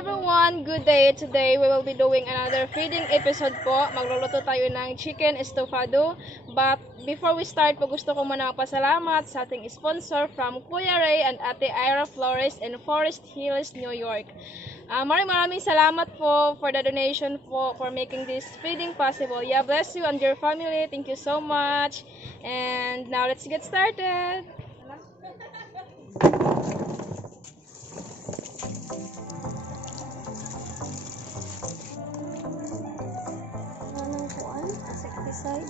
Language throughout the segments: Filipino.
everyone! Good day! Today we will be doing another feeding episode po. Magluluto tayo ng chicken estofado. But before we start po, gusto ko muna pasalamat sa ating sponsor from Kuya Ray and Ate Ira Flores in Forest Hills, New York. Maraming salamat po for the donation po for making this feeding possible. Yeah, bless you and your family. Thank you so much. And now let's get started. Insecticide.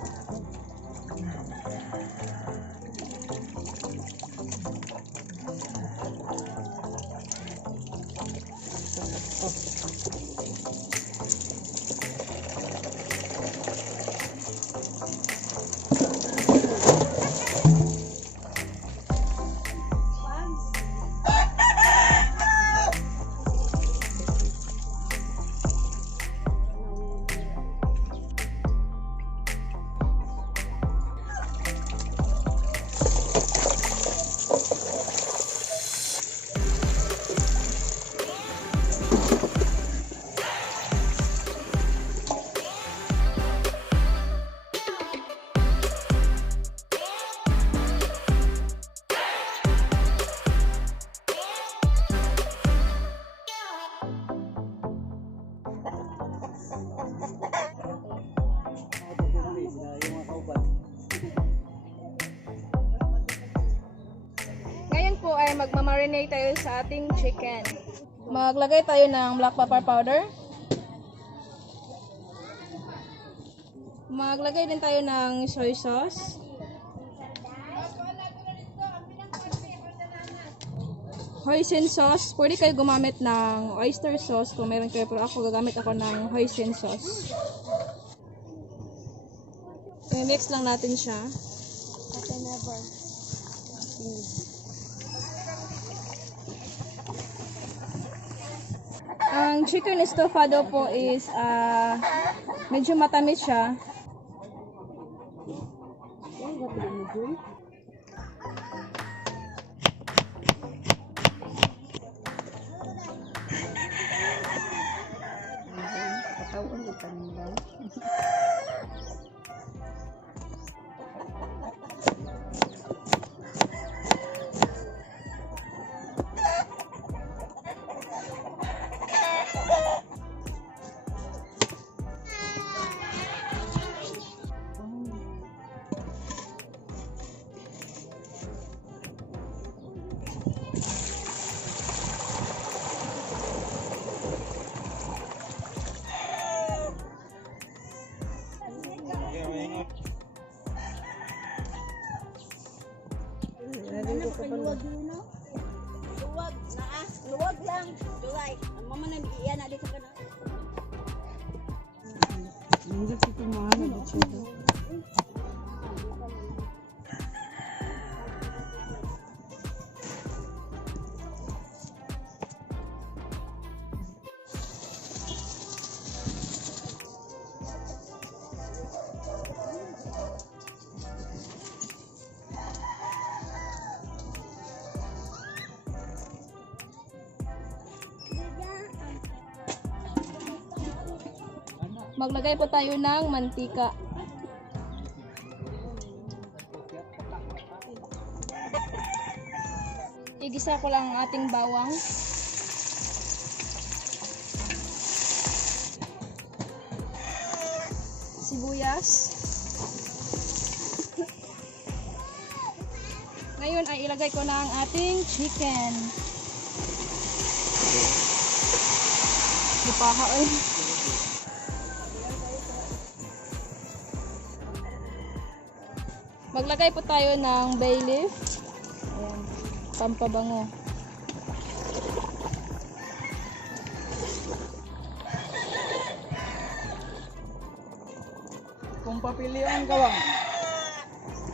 Ngayon po ay magmamarinate tayo sa ating chicken. Maglagay tayo ng black pepper powder. Maglagay din tayo ng soy sauce. Hoisin sauce. Pwede kayo gumamit ng oyster sauce kung meron kayo, pero ako gagamit ako ng hoisin sauce. I-mix lang natin siya. Ang chicken estofado po is medyo matamis siya. Luwag lang. Dulay. Ang mama na iyan na dito ka na. Hindi ko mahal dito. Maglagay po tayo ng mantika. Igisa ko lang ang ating bawang. Sibuyas. Ngayon ay ilagay ko na ang ating chicken. Ipahain. Maglagay po tayo ng bay leaf. Ayan, pampabango. Kung papili ang gawang.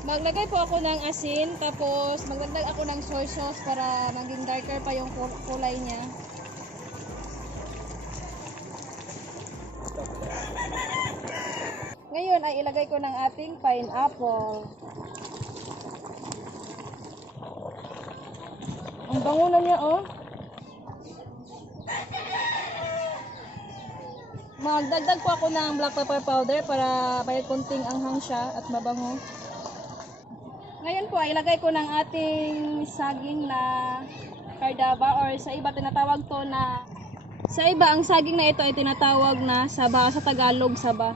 Maglagay po ako ng asin, tapos magdagdag ako ng soy sauce para maging darker pa yung kulay niya. Ngayon ay ilagay ko ng ating pineapple. Ang bango na niya, oh. magdagdag po ako ng black pepper powder para may konting anghang siya at mabango. Ngayon po, ilagay ko ng ating saging na Cardava or sa iba tinatawag to na ang saging na ito ay tinatawag na saba, sa Tagalog saba.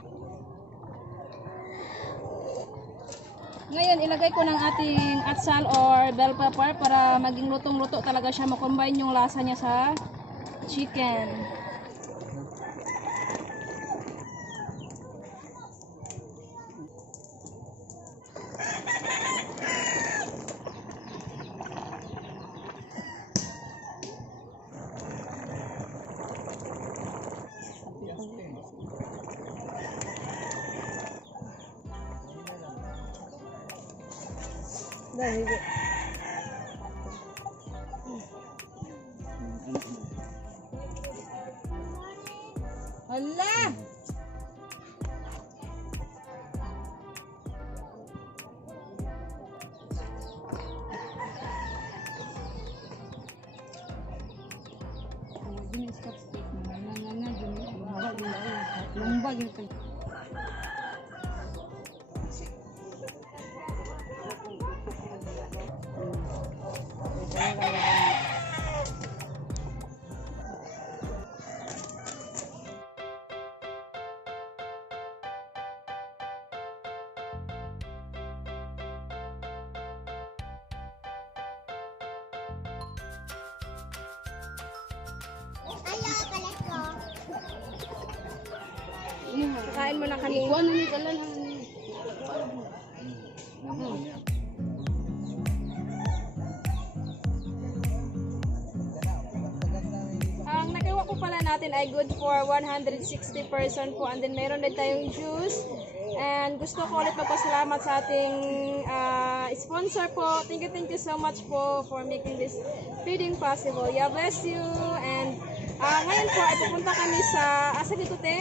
Ngayon, ilagay ko ng ating atsal or bell pepper para maging lutong-luto talaga siya, makombine yung lasa niya sa chicken. Dahil hala! Kain mo na kanina. Ikuan na ni kalan Ang nagawa po pala natin ay good for 160 person po, and then mayroon din tayong juice. And gusto ko ulit magpasalamat sa ating sponsor po. Thank you so much po for making this feeding possible. Yeah, bless you. And ngayon po ay pupunta kami sa asa dito te?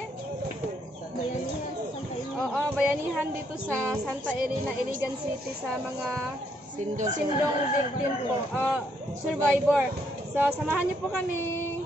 Bayanihan sa Santa Elena. Oo, bayanihan dito sa Santa Elena, Iligan City sa mga Sendong victim po, survivor. So, samahan niyo po kami.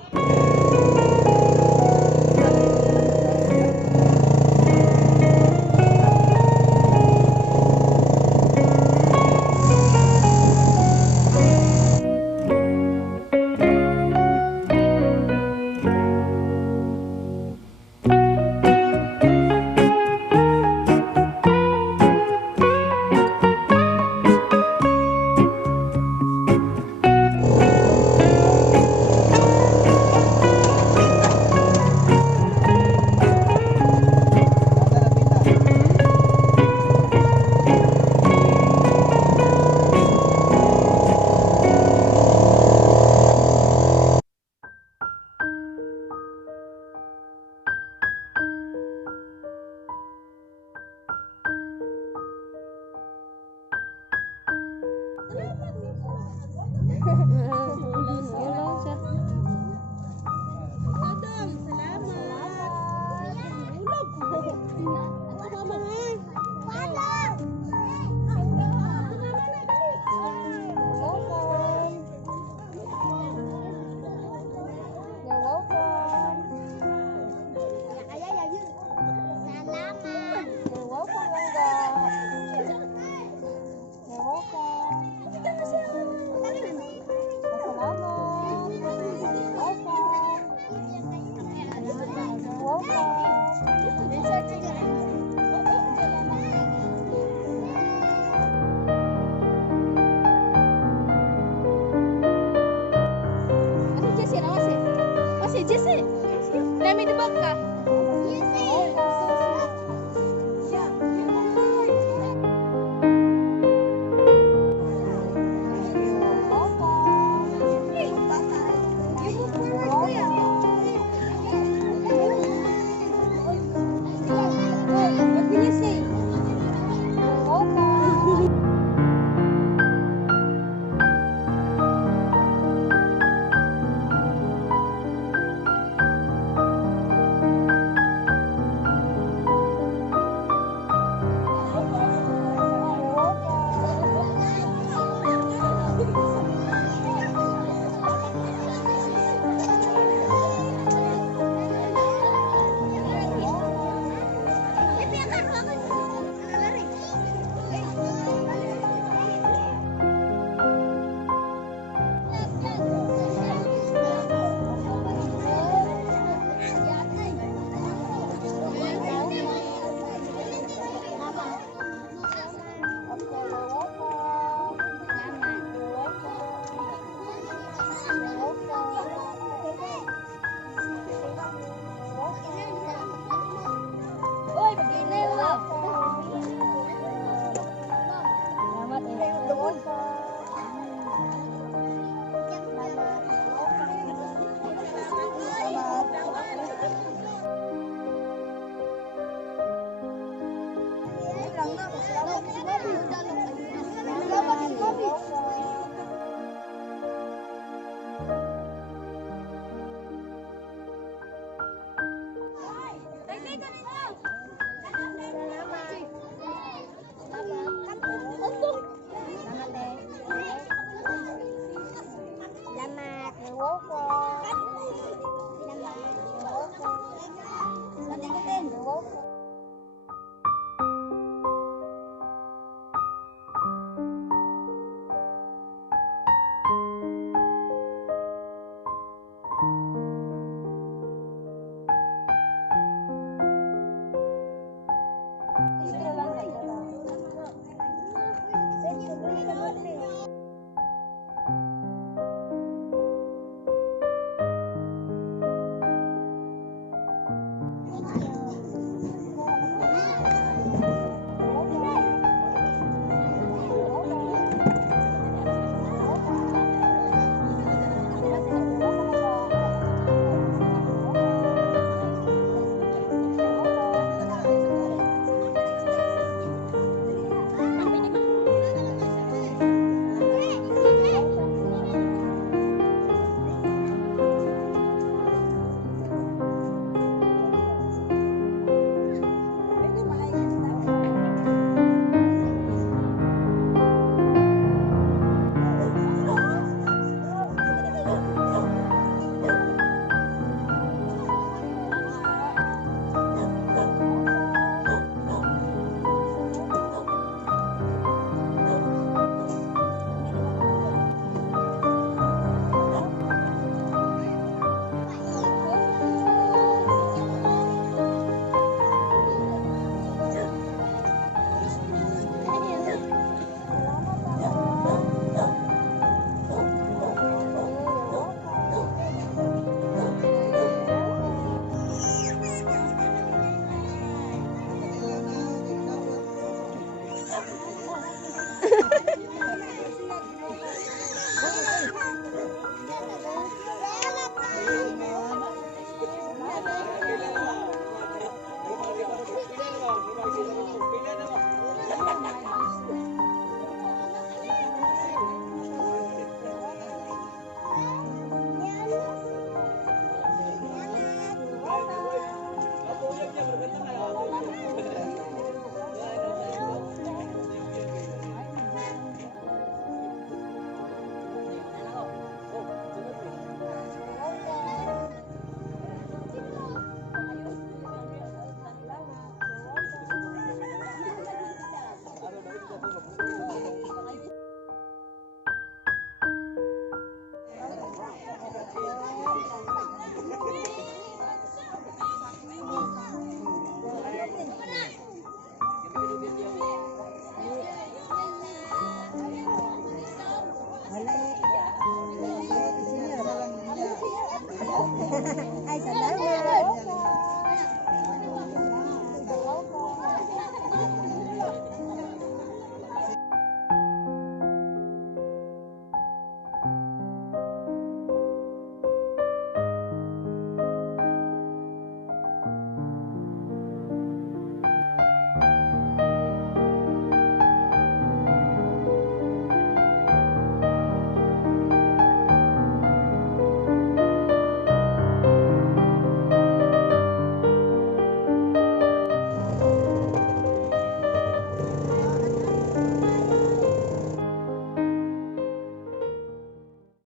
si Bobby.